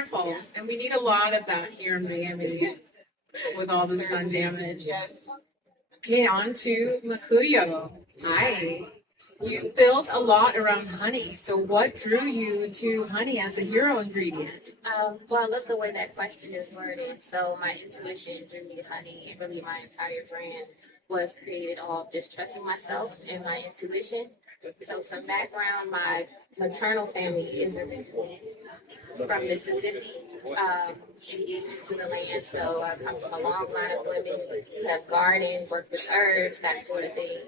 Wonderful. And we need a lot of that here in Miami with all the sun damage. Okay, on to Makuyo. Hi. You built a lot around honey. So what drew you to honey as a hero ingredient? Well, I love the way that question is worded. So my intuition drew me to honey, and really my entire brand was created off just trusting myself and my intuition. So some background, my maternal family is originally from Mississippi, indigenous to the land. So I come from a long line of women who have gardened, worked with herbs, that sort of thing.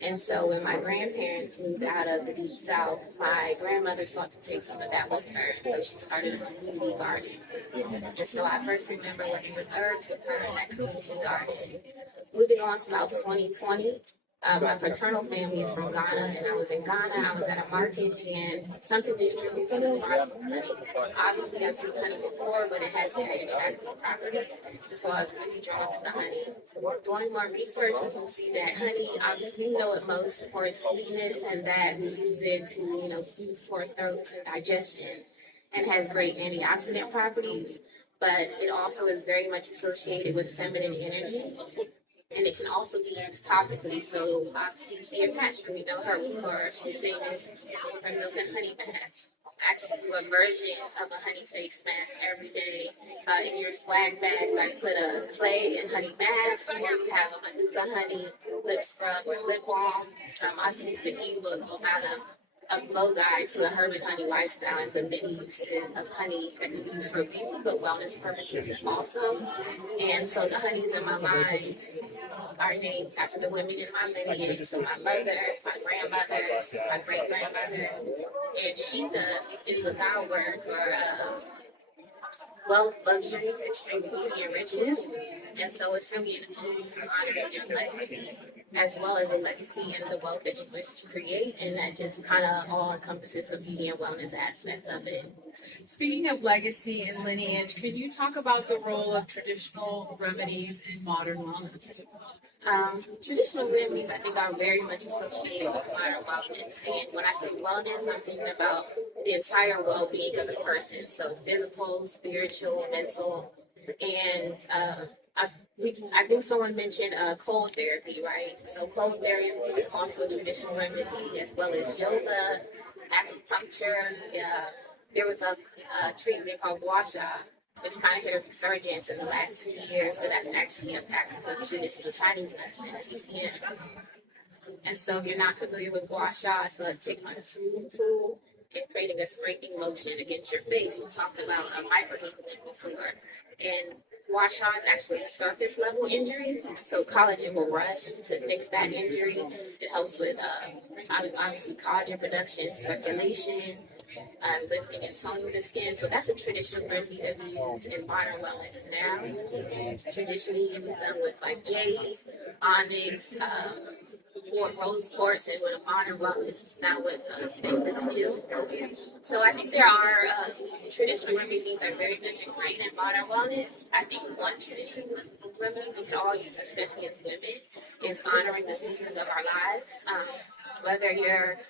And so when my grandparents moved out of the deep south, my grandmother sought to take some of that with her. So she started a community garden. And so I first remember working with herbs with her in that community garden. Moving on to about 2020, my paternal family is from Ghana, and I was in Ghana. I was at a market, and something just drew me to this market of honey. Obviously, I've seen honey before, but it had very attractive properties, and so I was really drawn to the honey. Doing more research, we can see that honey, obviously, we know it most for its sweetness, and that we use it to, soothe sore throats and digestion, and has great antioxidant properties. But it also is very much associated with feminine energy, and it can also be used topically. So obviously Kia Patrick, we know her for she's famous for milk and honey baths. I actually do a version of a honey face mask every day. In your swag bags, I put a clay and honey mask, or we have a manuka honey lip scrub or lip balm. I use the ebook on how to a glow guide to a herb and honey lifestyle and the many uses of honey that can be used for beauty but wellness purposes also. And so the honeys in my line are named after the women in my lineage. So my mother, my grandmother, my great grandmother, and Sheeta is the vowel word for wealth, luxury, extreme beauty, and riches. And so it's really an ode to honor your legacy, as well as a legacy and the wealth that you wish to create. And that just kind of all encompasses the beauty and wellness aspect of it. Speaking of legacy and lineage, can you talk about the role of traditional remedies in modern wellness? Traditional remedies, I think, are very much associated with modern wellness. And when I say wellness, I'm thinking about the entire well-being of the person. So physical, spiritual, mental, and I think someone mentioned cold therapy, right? So cold therapy is also a traditional remedy, as well as yoga, acupuncture. There was a treatment called gua sha, which kind of hit a resurgence in the last 2 years, but that's actually a practice of traditional Chinese medicine, TCM. And so if you're not familiar with gua sha, it's a take on a smooth tool and creating a scraping motion against your face. We talked about a microneedling before. And gua sha is actually a surface level injury. So collagen will rush to fix that injury. It helps with obviously collagen production, circulation, lifting and toning the skin. So that's a traditional remedy that we use in modern wellness now. Traditionally, it was done with like jade, onyx, rose quartz, and with a modern wellness is now with stainless steel. So I think there are traditional remedies are very much ingrained in modern wellness. I think one traditional remedy we can all use, especially as women, is honoring the seasons of our lives. Whether your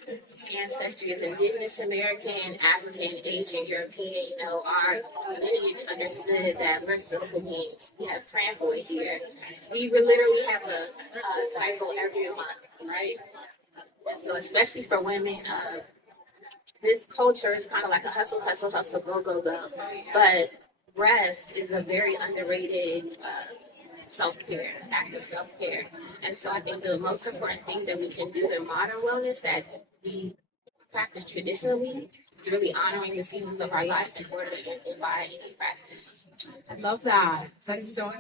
ancestry is indigenous American, African, Asian, European, our lineage understood that we're cyclical beings. We have trampoid here. We literally have a cycle every month, right? And so especially for women, this culture is kind of like a hustle, hustle, hustle, go, go, go. But rest is a very underrated self-care, active self-care. And so I think the most important thing that we can do in modern wellness that we practice traditionally is really honoring the seasons of our life in order to embody any practice. I love that. That is so